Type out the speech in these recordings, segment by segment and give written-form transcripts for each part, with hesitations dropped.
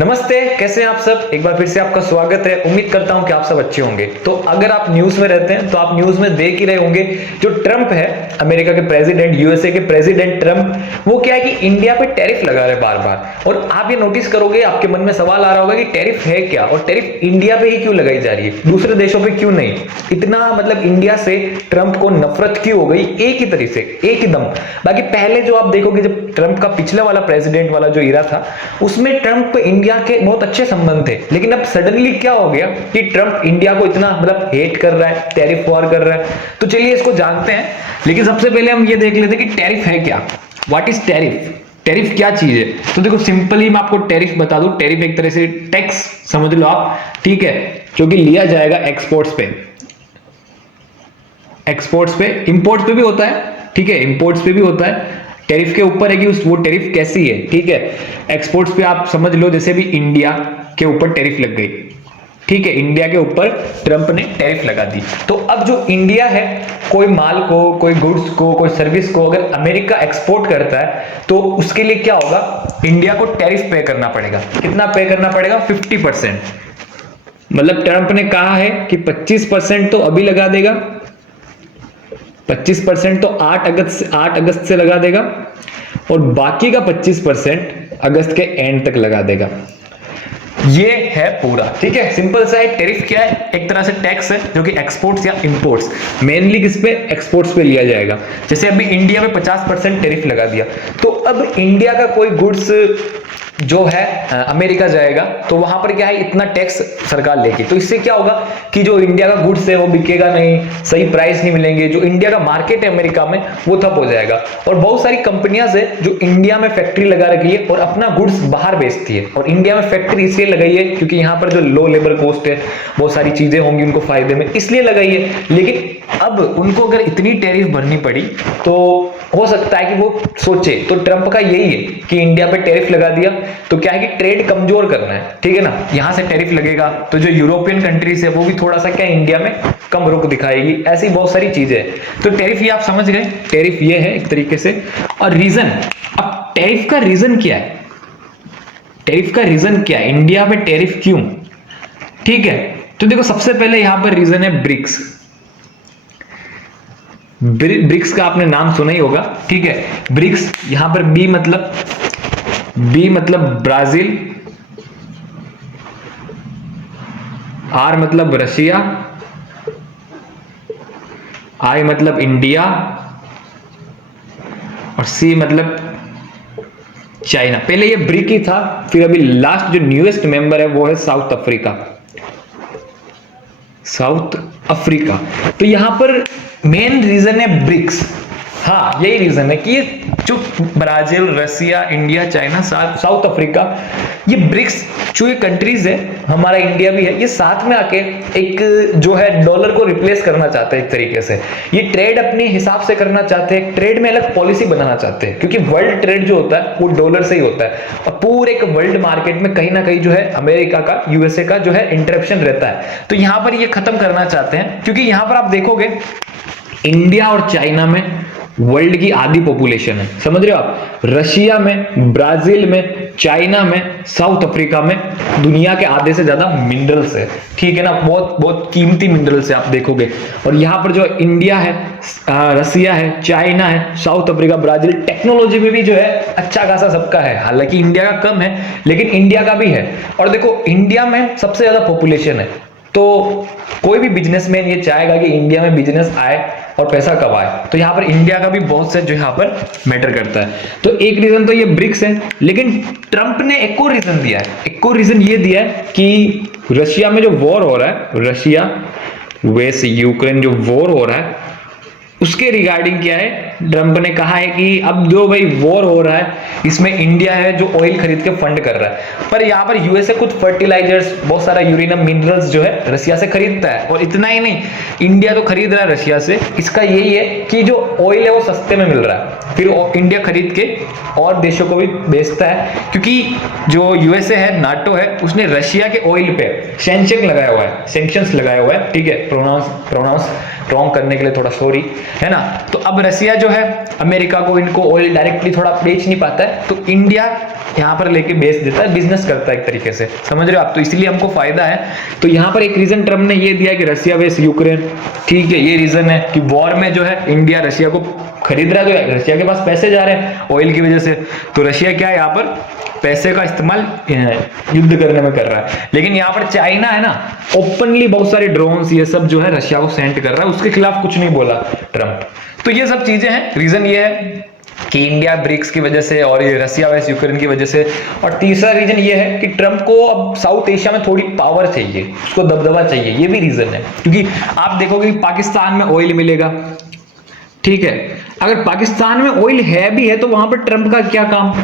नमस्ते, कैसे हैं आप सब। एक बार फिर से आपका स्वागत है। उम्मीद करता हूं कि आप सब अच्छे होंगे। तो अगर आप न्यूज में रहते हैं तो आप न्यूज में देख ही रहे होंगे, जो ट्रंप है, अमेरिका के प्रेसिडेंट, यूएसए के प्रेसिडेंट ट्रंप, वो क्या है कि इंडिया पे टैरिफ लगा रहे बार बार। और आप ये नोटिस करोगे, आपके मन में सवाल आ रहा होगा कि टैरिफ है क्या, और टैरिफ इंडिया पे ही क्यों लगाई जा रही है, दूसरे देशों पे क्यों नहीं। इतना मतलब इंडिया से ट्रंप को नफरत क्यों हो गई एक ही तरीके से, एक ही दम। बाकी पहले जो आप देखोगे, जब ट्रंप का पिछला वाला प्रेसिडेंट वाला जो इरा था, उसमें ट्रंप इंडिया के बहुत अच्छे संबंध थे। लेकिन अब सडनली क्या हो गया कि ट्रंप इंडिया को इतना मतलब हेट कर रहा है, टैरिफ वॉर कर रहा है। तो चलिए इसको जानते हैं। लेकिन सबसे पहले हम ये देख लेते हैं कि टैरिफ है क्या, व्हाट इज टैरिफ। टैरिफ क्या चीज है। तो देखो सिंपली मैं आपको टैरिफ बता दूं। टैरिफ एक तरह से टैक्स समझ लो आप, ठीक है, जो कि लिया जाएगा एक्सपोर्ट्स पे। एक्सपोर्ट्स पे, इंपोर्ट्स पे भी होता है, ठीक है, इंपोर्ट्स पे भी होता है। टैरिफ के ऊपर है कि वो टैरिफ कैसी है, ठीक है। एक्सपोर्ट्स पे आप समझ लो, जैसे भी इंडिया के ऊपर टैरिफ लग गई, ठीक है, इंडिया के ऊपर ट्रंप ने टैरिफ लगा दी। तो अब जो इंडिया है, कोई माल को, कोई गुड्स को, कोई सर्विस को अगर अमेरिका एक्सपोर्ट करता है, तो उसके लिए क्या होगा, इंडिया को टैरिफ पे करना पड़ेगा। कितना पे करना पड़ेगा? 50%। मतलब ट्रंप ने कहा है कि 25% तो अभी लगा देगा, 25% तो 8 अगस्त से लगा देगा, और बाकी का 25% अगस्त के एंड तक लगा देगा। ये है पूरा, ठीक है, सिंपल सा है। टैरिफ क्या है? एक तरह से टैक्स है, जो कि एक्सपोर्ट्स या इंपोर्ट्स, मेनली किस पे, एक्सपोर्ट्स पे लिया जाएगा। जैसे अभी इंडिया में 50% टैरिफ लगा दिया, तो अब इंडिया का कोई गुड्स जो है अमेरिका जाएगा, तो वहां पर क्या है, इतना टैक्स सरकार लेगी। तो इससे क्या होगा कि जो इंडिया का गुड्स है वो बिकेगा नहीं, सही प्राइस नहीं मिलेंगे, जो इंडिया का मार्केट है अमेरिका में वो ठप हो जाएगा। और बहुत सारी कंपनियां है जो इंडिया में फैक्ट्री लगा रखी है और अपना गुड्स बाहर बेचती है। और इंडिया में फैक्ट्री इसलिए लगाई है क्योंकि यहाँ पर जो लो लेबर कॉस्ट है, बहुत सारी चीजें होंगी उनको फायदे में, इसलिए लगाई है। लेकिन अब उनको अगर इतनी टैरिफ भरनी पड़ी, तो हो सकता है कि वो सोचे, तो ट्रंप का यही है कि इंडिया पे टैरिफ लगा दिया तो क्या है कि ट्रेड कमजोर करना है, ठीक है ना। यहां से टैरिफ लगेगा तो जो यूरोपियन कंट्रीज है वो भी थोड़ा सा क्या इंडिया में कम रुख दिखाएगी। ऐसी बहुत सारी चीजें हैं। तो टैरिफ ये आप समझ गए, टैरिफ ये है एक तरीके से। और रीजन, अब टैरिफ का रीजन क्या है, टैरिफ का रीजन क्या है, इंडिया पे टैरिफ क्यों, ठीक है। तो देखो सबसे पहले यहां पर रीजन है ब्रिक्स। ब्रिक्स का आपने नाम सुना ही होगा, ठीक है। ब्रिक्स, यहां पर बी मतलब ब्राजील, आर मतलब रशिया, आई मतलब इंडिया, और सी मतलब चाइना। पहले ये ब्रिक ही था, फिर अभी लास्ट जो न्यूएस्ट मेंबर है वो है साउथ अफ्रीका। South Africa. तो यहां पर मेन रीजन है ब्रिक्स। हाँ, यही रीजन है कि ये जो ब्राजील, रसिया, इंडिया, चाइना, साउथ अफ्रीका, ये ब्रिक्स जो ये कंट्रीज है, हमारा इंडिया भी है, ये साथ में आके एक जो है डॉलर को रिप्लेस करना चाहते हैं एक तरीके से। ये ट्रेड अपने हिसाब से करना चाहते हैं, ट्रेड में अलग पॉलिसी बनाना चाहते हैं, क्योंकि वर्ल्ड ट्रेड जो होता है वो डॉलर से ही होता है। और पूरे एक वर्ल्ड मार्केट में कहीं ना कहीं जो है अमेरिका का, यूएसए का जो है इंटरप्शन रहता है। तो यहां पर ये खत्म करना चाहते हैं, क्योंकि यहां पर आप देखोगे इंडिया और चाइना में वर्ल्ड की आधी पॉपुलेशन है, समझ रहे हो आप। रशिया में, ब्राजील में, चाइना में, साउथ अफ्रीका में दुनिया के आधे से ज्यादा मिनरल्स है, ठीक है ना, बहुत बहुत कीमती मिनरल्स है आप देखोगे। और यहाँ पर जो इंडिया है, रसिया है, चाइना है, साउथ अफ्रीका, ब्राजील, टेक्नोलॉजी में भी जो है अच्छा खासा सबका है। हालांकि इंडिया का कम है, लेकिन इंडिया का भी है। और देखो इंडिया में सबसे ज्यादा पॉपुलेशन है, तो कोई भी बिजनेसमैन ये चाहेगा कि इंडिया में बिजनेस आए और पैसा कमाए। तो यहाँ पर इंडिया का भी बहुत से जो यहाँ पर मैटर करता है। तो एक रीजन तो ये ब्रिक्स है, लेकिन ट्रंप ने एक और रीजन दिया है। एक और रीजन ये दिया है कि रशिया में जो वॉर हो रहा है, रशिया वेस्ट यूक्रेन जो वॉर हो रहा है, उसके रिगार्डिंग क्या है, ट्रंप ने कहा है कि अब जो भाई वॉर हो रहा है, इसमें इंडिया है जो ऑयल खरीद के फंड कर रहा है। पर यहाँ पर यूएसए कुछ फर्टिलाइजर्स, बहुत सारा यूरेनियम मिनरल्स जो है रशिया से खरीदता है। और इतना ही नहीं, इंडिया तो खरीद रहा है रशिया से। इसका यही है कि जो ऑयल है वो सस्ते में मिल रहा है, फिर इंडिया खरीद के और देशों को भी बेचता है। क्योंकि जो यूएसए है, नाटो है, उसने रशिया के ऑयल पे सैंक्शन लगाया हुआ है, ठीक है, प्रोनाउंस रॉन्ग करने के लिए थोड़ा सॉरी, है ना। तो अब रसिया जो है अमेरिका को, इनको ऑयल डायरेक्टली थोड़ा बेच नहीं पाता है, तो इंडिया यहाँ पर लेके बेच देता है, बिजनेस करता है एक तरीके से, समझ रहे हो आप, तो इसलिए हमको फायदा है। तो यहाँ पर एक रीजन ट्रम्प ने ये दिया कि रशिया वेस यूक्रेन, ठीक है, ये रीजन है कि वॉर में जो है इंडिया रशिया को खरीद रहा है, तो रशिया के पास पैसे जा रहे हैं ऑयल की वजह से, तो रशिया क्या है यहाँ पर पैसे का इस्तेमाल युद्ध करने में कर रहा है। लेकिन यहाँ पर चाइना है ना, ओपनली बहुत सारे ड्रोन्स ये सब जो है रशिया को सेंड कर रहा है, उसके खिलाफ कुछ नहीं बोला ट्रम्प। तो ये सब चीजें हैं, रीजन ये है कि इंडिया ब्रिक्स की वजह से और ये रशिया वैस यूक्रेन की वजह से। और तीसरा रीजन ये है कि ट्रम्प को अब साउथ एशिया में थोड़ी पावर चाहिए, उसको दबदबा चाहिए, ये भी रीजन है। क्योंकि आप देखोगे कि पाकिस्तान में ऑयल मिलेगा, ठीक है, अगर पाकिस्तान में ऑयल है भी है तो वहां पर ट्रम्प का क्या काम,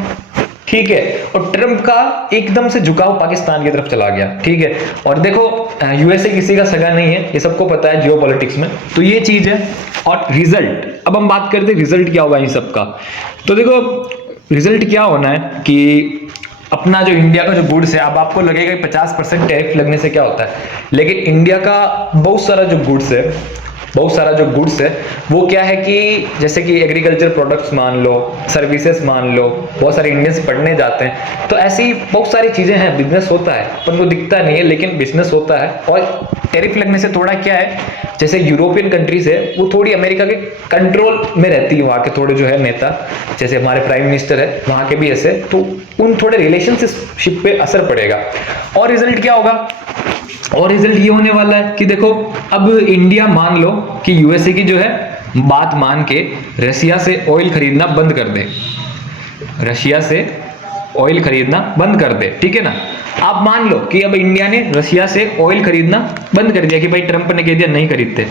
ठीक है, और ट्रम्प का एकदम से झुकाव पाकिस्तान की तरफ चला गया, ठीक है। और देखो यूएसए किसी का सगा नहीं है, ये सबको पता है जियोपॉलिटिक्स में, तो ये चीज है। और रिजल्ट, अब हम बात करते हैं रिजल्ट क्या होगा इन सबका। तो देखो रिजल्ट क्या होना है कि अपना जो इंडिया का जो गुड्स है, अब आपको लगेगा 50% टैरिफ लगने से क्या होता है, लेकिन इंडिया का बहुत सारा जो गुड्स है वो क्या है कि जैसे कि एग्रीकल्चर प्रोडक्ट्स मान लो, सर्विसेज मान लो, बहुत सारे इंडियंस पढ़ने जाते हैं, तो ऐसी बहुत सारी चीजें हैं, बिजनेस होता है, अपन को दिखता नहीं है लेकिन बिजनेस होता है। और टैरिफ लगने से थोड़ा क्या है, जैसे यूरोपियन कंट्रीज है वो थोड़ी अमेरिका के कंट्रोल में रहती है, वहाँ के थोड़े जो है नेता, जैसे हमारे प्राइम मिनिस्टर है वहाँ के भी ऐसे, तो उन थोड़े रिलेशनशिप पे असर पड़ेगा। और रिजल्ट क्या होगा, और रिजल्ट ये होने वाला है कि देखो अब इंडिया मान लो कि यूएसए की जो है बात मान के रशिया से ऑयल खरीदना बंद कर दे, रशिया से ऑयल खरीदना बंद कर दे, ठीक है ना। आप मान लो कि अब इंडिया ने रशिया से ऑयल खरीदना बंद कर दिया कि भाई ट्रम्प ने कह दिया नहीं खरीदते,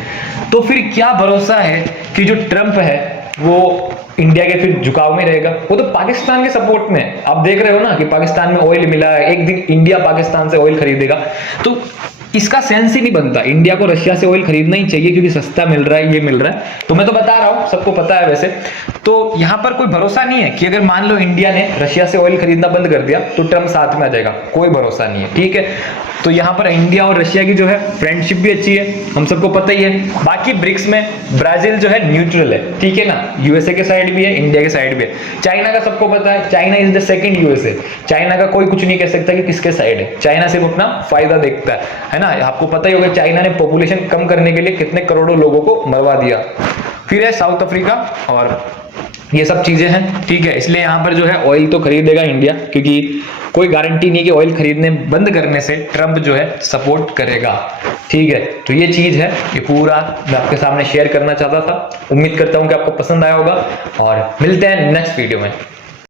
तो फिर क्या भरोसा है कि जो ट्रम्प है वो इंडिया के फिर झुकाव में रहेगा, वो तो पाकिस्तान के सपोर्ट में। आप देख रहे हो ना कि पाकिस्तान में ऑयल मिला है, एक दिन इंडिया पाकिस्तान से ऑयल खरीदेगा, तो इसका सेंस ही नहीं बनता। इंडिया को रशिया से ऑयल खरीदना ही चाहिए क्योंकि सस्ता मिल रहा है, ये मिल रहा है, तो मैं तो बता रहा हूं, सबको पता है वैसे। तो यहां पर कोई भरोसा नहीं है कि अगर मान लो इंडिया ने रशिया से ऑयल खरीदना बंद कर दिया तो ट्रम्प साथ में आ जाएगा, कोई भरोसा नहीं है, ठीक है। तो यहाँ पर इंडिया और रशिया की जो है फ्रेंडशिप भी अच्छी है, हम सबको पता ही है। बाकी ब्रिक्स में ब्राजील जो है न्यूट्रल है, ठीक है ना, यूएसए के साइड भी है, इंडिया के साइड भी है। चाइना का सबको पता है, China is the second USA, China का कोई कुछ नहीं कह सकता कि किसके साइड है, चाइना सिर्फ अपना फायदा देखता है ना। आपको पता ही होगा चाइना ने पॉपुलेशन कम करने के लिए कितने करोड़ों लोगों को मरवा दिया। फिर है साउथ अफ्रीका, और ये सब चीजें हैं, ठीक है। इसलिए यहाँ पर जो है ऑयल तो खरीदेगा इंडिया, क्योंकि कोई गारंटी नहीं कि ऑयल खरीदने बंद करने से ट्रम्प जो है सपोर्ट करेगा, ठीक है। तो ये चीज है, ये पूरा मैं आपके सामने शेयर करना चाहता था। उम्मीद करता हूँ कि आपको पसंद आया होगा, और मिलते हैं नेक्स्ट वीडियो में।